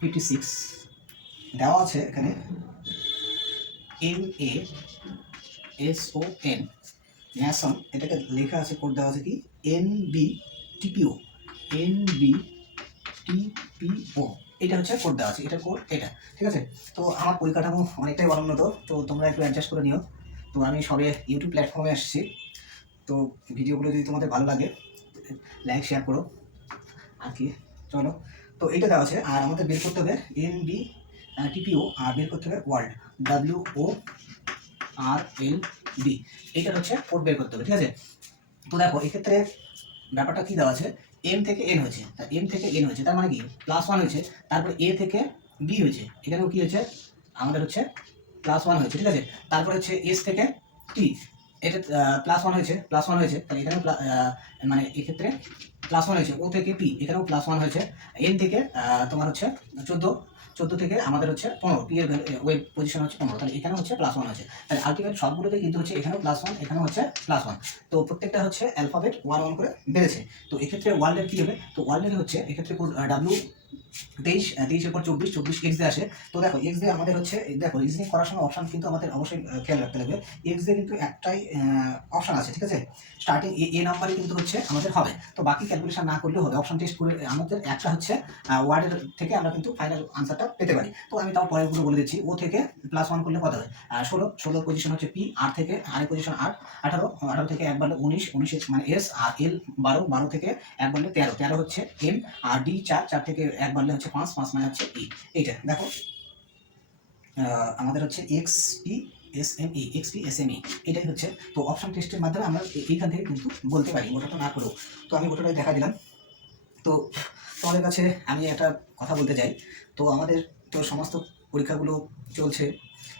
56 দেওয়া আছে এখানে NASON ন্যাশন, এটাকে লেখা আছে, কোড দেওয়া আছে কি NBTPO NBTPO, এটা হচ্ছে কোড দেওয়া আছে, এটা কোড এটা, ঠিক আছে। তো আমার পরিকাঠামো অনেকটাই অনুন্নত, তো তোমরা একটু অ্যাডজাস্ট করে নিও। তো আমি সবে ইউটিউব প্ল্যাটফর্মে আসছি, তো ভিডিওগুলো যদি তোমাদের ভালো লাগে লাইক শেয়ার করো আর কি। চলো, তো এটা দেওয়া আছে, আর আমাদের বের করতে হবে NBTPO, আর বের করতে হবে ওয়ার্ল্ড WORLD, এইটা হচ্ছে কোড বের করতে হবে, ঠিক আছে। তো দেখো এক্ষেত্রে ব্যাপারটা কি দেওয়া আছে, এম থেকে এন হয়েছে, তা এম থেকে এন হয়েছে, তার মানে কি +1 হয়েছে, তারপর এ থেকে বি হয়েছে, এখানেও কি হয়েছে আমাদের হচ্ছে +1 হয়েছে, ঠিক আছে। তারপর হচ্ছে এস থেকে টি, এটা +1 হয়েছে, তাহলে এখানেও মানে এক্ষেত্রে +1 হয়েছে। ও থেকে পি, এখানেও +1 হয়েছে। এন থেকে তোমার হচ্ছে 14 থেকে আমাদের হচ্ছে 15, পি এর ওয়েব পজিশন হচ্ছে 15, তাহলে এখানে হচ্ছে +1 হয়েছে। তাহলে আলটিমেট সবগুলোতে কিন্তু হচ্ছে এখানেও +1, এখানেও হচ্ছে +1, তো প্রত্যেকটা হচ্ছে অ্যালফাবেট 1 1 করে বেড়েছে। তো এক্ষেত্রে ওয়ার্ল্ডের কি হবে, তো ওয়ার্ল্ডের হচ্ছে এক্ষেত্রে W23 পর 24 এক্স দিয়ে আসে। তো দেখো এক্স দিয়ে আমাদের হচ্ছে, দেখো রিজনিং করার সময় অপশন কিন্তু আমাদের অবশ্যই খেয়াল রাখতে লাগবে। এক্স দিয়ে কিন্তু একটাই অপশন আছে, ঠিক আছে, স্টার্টিং এ নাম্বারে কিন্তু হচ্ছে আমাদের হবে। তো বাকি ক্যালকুলেশন না করলেও হবে, অপশন টেস্ট করে আমাদের একটা হচ্ছে ওয়ার্ডের থেকে আমরা কিন্তু ফাইনাল আনসারটা পেতে পারি। তো আমি তাও পরেরগুলো বলে দিচ্ছি। ও থেকে +1 করলে কত হবে, 16 পজিশন হচ্ছে পি, আর থেকে আরেক পজিশন 8, 18 থেকে 1 বাড়লে 19 মানে এস, আর এল 12 থেকে 1 বাড়লে 13 হচ্ছে এম, আর ডি 4 থেকে 1 বাড়লে হচ্ছে 5 মানে হচ্ছে ই। এইটা দেখো আমাদের হচ্ছে XPSME, এটাই হচ্ছে। তো অপশন টেস্টের মাধ্যমে আমরা এইখান থেকে কিন্তু বলতে পারি, ওটাটা না করেও। তো আমি ওটাটাই দেখা দিলাম। তো তোমাদের কাছে আমি একটা কথা বলতে চাই, তো আমাদের তো সমস্ত পরীক্ষাগুলো চলছে,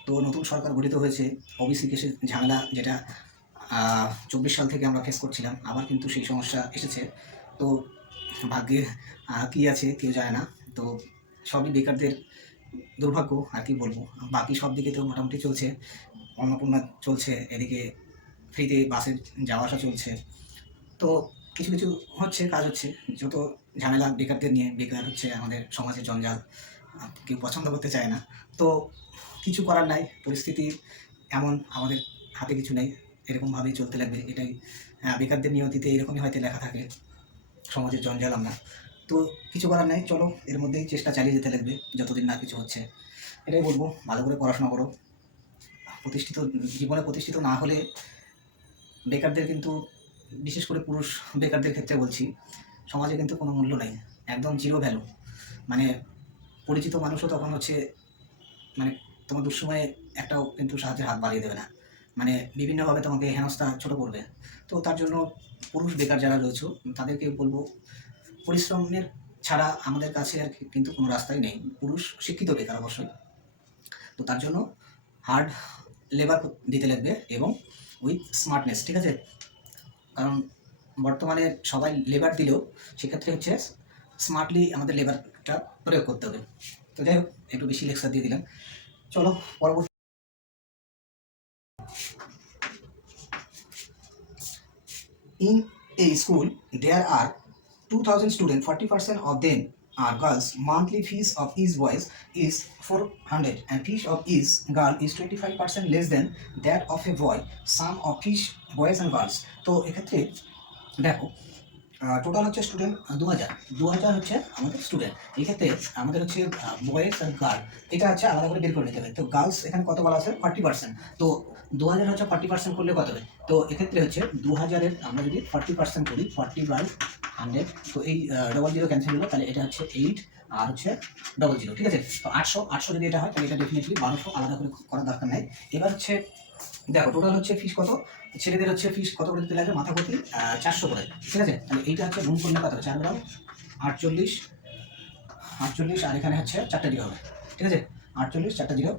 তো নতুন সরকার গঠিত হয়েছে, ওবিসি কেসের ঝামেলা যেটা 24 সাল থেকে আমরা ফেস করছিলাম, আবার কিন্তু সেই সমস্যা এসেছে। তো ভাগ্যে কী আছে কেউ জানে না, তো সবই বেকারদের দুর্ভাগ্য আর কি বলবো। বাকি সব দিকে তো মোটামুটি চলছে, অন্নপূর্ণা চলছে, এদিকে ফ্রিতে বাসে যাওয়া আসা চলছে। তো কিছু কিছু হচ্ছে, কাজ হচ্ছে, যত ঝামেলা বেকারদের নিয়ে, বেকার হচ্ছে আমাদের সমাজের জঞ্জাল, কেউ পছন্দ করতে চায় না। তো কিছু করার নাই, পরিস্থিতি এমন, আমাদের হাতে কিছু নেই, এরকমভাবেই চলতে লাগবে। এটাই বেকারদের নিয়তিতে এরকমই হয়তো লেখা থাকে, সমাজের জঞ্জাল আমরা। তো কিছু করার নাই, চলো এর মধ্যেই চেষ্টা চালিয়ে যেতে লাগবে যতদিন না কিছু হচ্ছে। এটাই বলবো, ভালো করে পড়াশোনা করো। জীবনে প্রতিষ্ঠিত না হলে বেকারদের কিন্তু, বিশেষ করে পুরুষ বেকারদের ক্ষেত্রে বলছি, সমাজে কিন্তু কোনো মূল্য নেই, একদম জিরো ভ্যালু। মানে পরিচিত মানুষও তখন হচ্ছে, মানে তোমার দুঃসময়ে একটাও কিন্তু সাহায্যের হাত বাড়িয়ে দেবে না, মানে বিভিন্নভাবে তোমাকে হেনস্থা ছোট করবে। তো তার জন্য পুরুষ বেকার যারা রয়েছে তাদেরকে বলবো, পরিশ্রমের ছাড়া আমাদের কাছে আর কিন্তু কোনো রাস্তাই নেই। পুরুষ শিক্ষিত বেকার অবশ্যই, তো তার জন্য হার্ড লেবার দিতে লাগবে এবং উইথ স্মার্টনেস, ঠিক আছে। কারণ বর্তমানে সবাই লেবার দিলেও সেক্ষেত্রে হচ্ছে স্মার্টলি আমাদের লেবারটা প্রয়োগ করতে হবে। তো যাই হোক, একটু বেশি লেকচার দিয়ে দিলাম, চলো পরবর্তী। In a school, there are 2,000 students, 40% of them are girls. Monthly fees of each boy is 400 and fees of each girl is 25% less than that of a boy. Sum of fees boys and girls. তো এক্ষেত্রে দেখো total হচ্ছে student 2000 হচ্ছে আমাদের student. এক্ষেত্রে আমাদের হচ্ছে boys আর girl, এটা হচ্ছে আলাদা করে বের করে নিতে হবে। তো গার্লস এখানে কত বলা আছে, 40%। তো 2000 হচ্ছে 40% করলে কত হবে, তো এক্ষেত্রে হচ্ছে 2000-এর আমরা যদি 40% করি, 40/100, তো এই 00 ক্যান্সেল হলো, তাহলে এটা হচ্ছে 8 আর হচ্ছে 00, ঠিক আছে। তো 800 যদি এটা হয় তাহলে এটা ডেফিনেটলি 1200, আলাদা করে করার দরকার নাই। এবার হচ্ছে দেখো টোটাল হচ্ছে ফিস কত, ছেলেদের হচ্ছে ফিস কত করে দিতে লাগে, মাথা প্রতি 400 করে, ঠিক আছে। তাহলে এইটা হচ্ছে গুণ করলে কত, 4 গ্রাম 48, আর এখানে হচ্ছে 4টা জিরো হবে, ঠিক আছে, 48 4টা জিরো।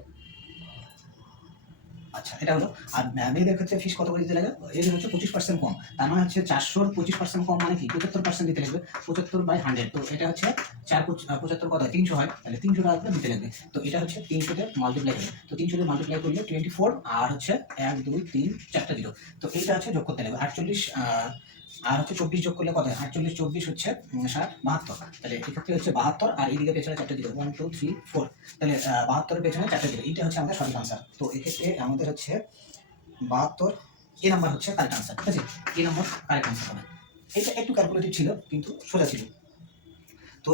আচ্ছা এটা হলো। আর মেয়েদের ক্ষেত্রে ফিস কত করে দিতে লাগে, এদের হচ্ছে 25% কম, তার মানে হচ্ছে 400-র 25% কম মানে কি 75% দিতে লাগবে, 75/100। তো এটা হচ্ছে 4 75 কত হয়, 300 হয়, তাহলে 300 টাকা করে দিতে লাগবে। তো এটা হচ্ছে 300-তে মাল্টিপ্লাই হবে, তো 300-তে মাল্টিপ্লাই করলে 24, আর হচ্ছে 1 2 3 4টা জিরো। তো এইটা হচ্ছে যোগ করতে লাগবে 48 আর হচ্ছে 24 যোগ করলে কত হয়? 48 24 হচ্ছে 60 72। তাহলে এক্ষেত্রে হচ্ছে 72 আর এইদিকে পেছনে 4টে জিরো, 1 2 3 4। তাহলে 72 এর পেছনে 4টে জিরো, এইটা হচ্ছে আমাদের সঠিক আনসার। তো এক্ষেত্রে আমাদের হচ্ছে 72 এ নাম্বার হচ্ছে কারেক্ট আনসার। ঠিক আছে, এই নম্বর কারেক্ট আনসার হবে। এটা একটু ক্যালকুলেটিভ ছিল কিন্তু সোজা ছিল। তো